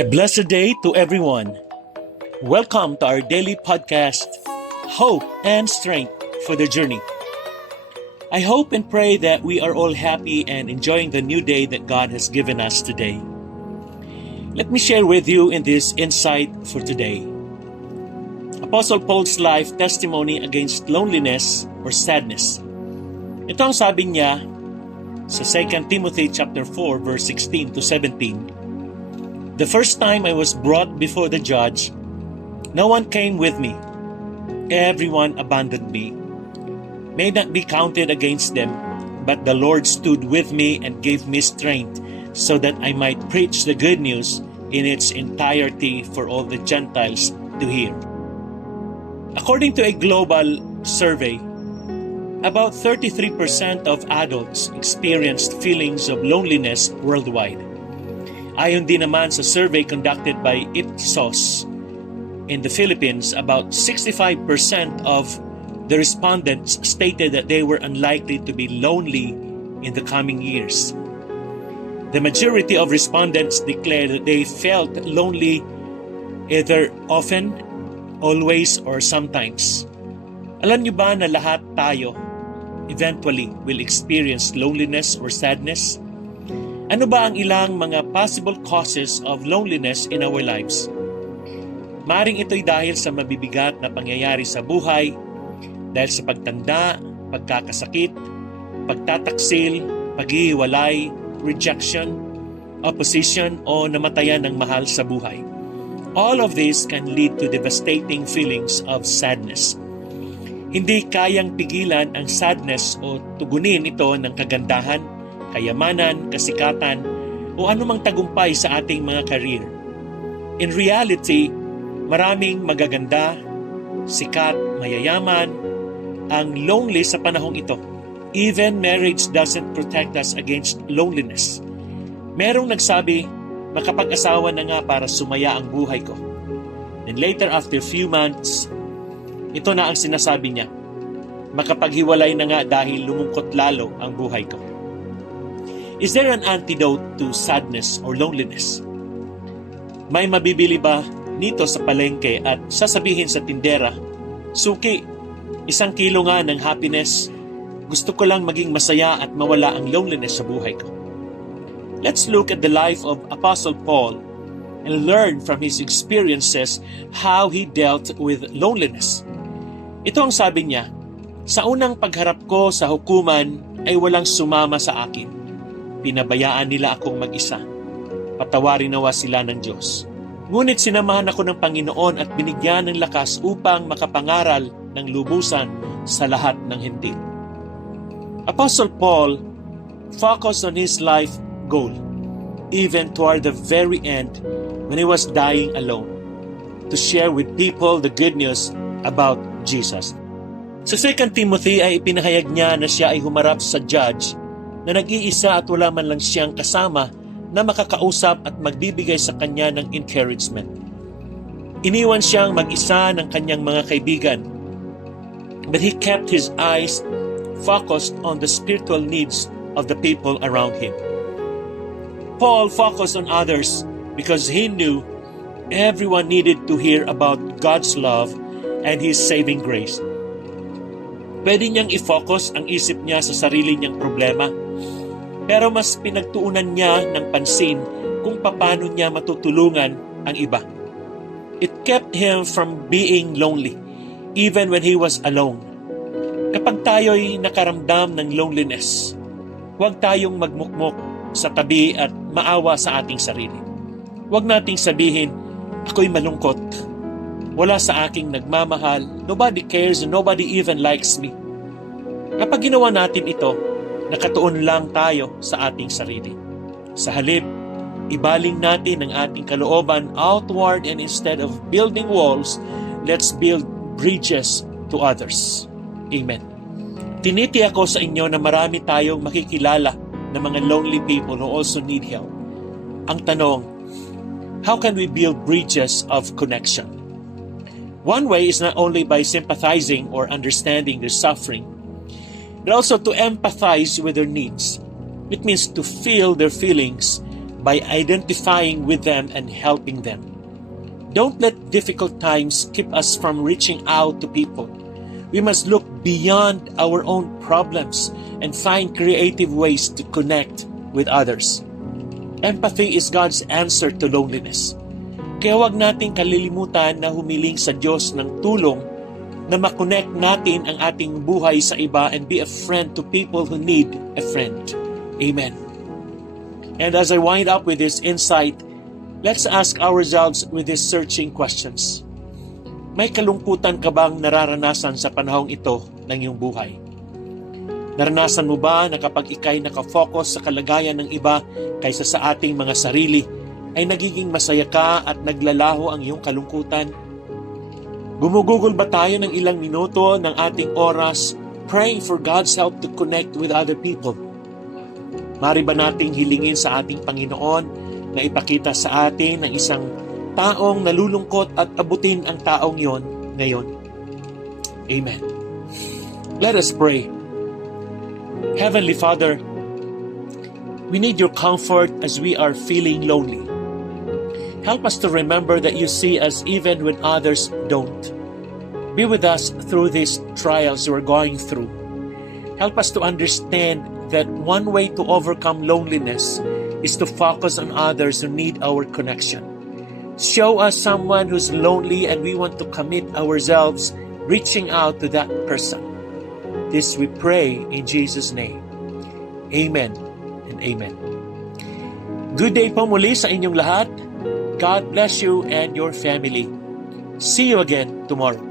A blessed day to everyone. Welcome to our daily podcast, Hope and Strength for the Journey. I hope and pray that we are all happy and enjoying the new day that God has given us today. Let me share with you in this insight for today. Apostle Paul's life testimony against loneliness or sadness. Ito ang sabi niya sa 2 Timothy chapter 4 verse 16 to 17. The first time I was brought before the judge, no one came with me. Everyone abandoned me. May not be counted against them, but the Lord stood with me and gave me strength so that I might preach the good news in its entirety for all the Gentiles to hear. According to a global survey, about 33% of adults experienced feelings of loneliness worldwide. Ayon din naman sa survey conducted by Ipsos in the Philippines, about 65% of the respondents stated that they were unlikely to be lonely in the coming years. The majority of respondents declared that they felt lonely either often, always, or sometimes. Alam niyo ba na lahat tayo eventually will experience loneliness or sadness? Ano ba ang ilang mga possible causes of loneliness in our lives? Maring ito'y dahil sa mabibigat na pangyayari sa buhay, dahil sa pagtanda, pagkakasakit, pagtataksil, paghihiwalay, rejection, opposition, o namatayan ng mahal sa buhay. All of this can lead to devastating feelings of sadness. Hindi kayang pigilan ang sadness o tugunin ito ng kagandahan, kayamanan, kasikatan, o anumang tagumpay sa ating mga career. In reality, maraming magaganda, sikat, mayayaman, ang lonely sa panahong ito. Even marriage doesn't protect us against loneliness. Merong nagsabi, makapag-asawa na nga para sumaya ang buhay ko. And later, after a few months, ito na ang sinasabi niya, makapaghiwalay na nga dahil lumungkot lalo ang buhay ko. Is there an antidote to sadness or loneliness? May mabibili ba nito sa palengke at sasabihin sa tindera, suki, 1 kilo nga ng happiness, gusto ko lang maging masaya at mawala ang loneliness sa buhay ko. Let's look at the life of Apostle Paul and learn from his experiences how he dealt with loneliness. Ito ang sabi niya, sa unang pagharap ko sa hukuman ay walang sumama sa akin. Pinabayaan nila akong mag-isa. Patawarin nawa sila ng Diyos. Ngunit sinamahan ako ng Panginoon at binigyan ng lakas upang makapangaral ng lubusan sa lahat ng hintil. Apostle Paul focused on his life goal, even toward the very end when he was dying alone, to share with people the good news about Jesus. Sa 2 Timothy ay ipinahayag niya na siya ay humarap sa judge na nag-iisa at wala man lang siyang kasama na makakausap at magbibigay sa kanya ng encouragement. Iniwan siyang mag-isa ng kanyang mga kaibigan, but he kept his eyes focused on the spiritual needs of the people around him. Paul focused on others because he knew everyone needed to hear about God's love and His saving grace. Pwede niyang i-focus ang isip niya sa sarili niyang problema, pero mas pinagtuunan niya ng pansin kung paano niya matutulungan ang iba. It kept him from being lonely, even when he was alone. Kapag tayo'y nakaramdam ng loneliness, huwag tayong magmukmok sa tabi at maawa sa ating sarili. Huwag nating sabihin, ako'y malungkot. Wala sa aking nagmamahal. Nobody cares and nobody even likes me. Kapag ginawa natin ito, nakatuon lang tayo sa ating sarili. Sa halip, ibaling natin ang ating kalooban outward, and instead of building walls, let's build bridges to others. Amen. Tinitiyak ko sa inyo na marami tayong makikilala na mga lonely people who also need help. Ang tanong, how can we build bridges of connection? One way is not only by sympathizing or understanding their suffering, but also to empathize with their needs. It means to feel their feelings by identifying with them and helping them. Don't let difficult times keep us from reaching out to people. We must look beyond our own problems and find creative ways to connect with others. Empathy is God's answer to loneliness. Kaya huwag nating kalilimutan na humiling sa Diyos ng tulong na makonect natin ang ating buhay sa iba and be a friend to people who need a friend. Amen. And as I wind up with this insight, let's ask ourselves with these searching questions. May kalungkutan ka bang nararanasan sa panahong ito ng iyong buhay? Naranasan mo ba na kapag ikay nakafocus sa kalagayan ng iba kaysa sa ating mga sarili, ay nagiging masaya ka at naglalaho ang iyong kalungkutan? Gumugugol ba tayo ng ilang minuto ng ating oras praying for God's help to connect with other people? Mari ba nating hilingin sa ating Panginoon na ipakita sa atin ng isang taong nalulungkot at abutin ang taong yon ngayon? Amen. Let us pray. Heavenly Father, we need your comfort as we are feeling lonely. Help us to remember that you see us even when others don't. Be with us through these trials we're going through. Help us to understand that one way to overcome loneliness is to focus on others who need our connection. Show us someone who's lonely and we want to commit ourselves reaching out to that person. This we pray in Jesus' name. Amen and amen. Good day po muli sa inyong lahat. God bless you and your family. See you again tomorrow.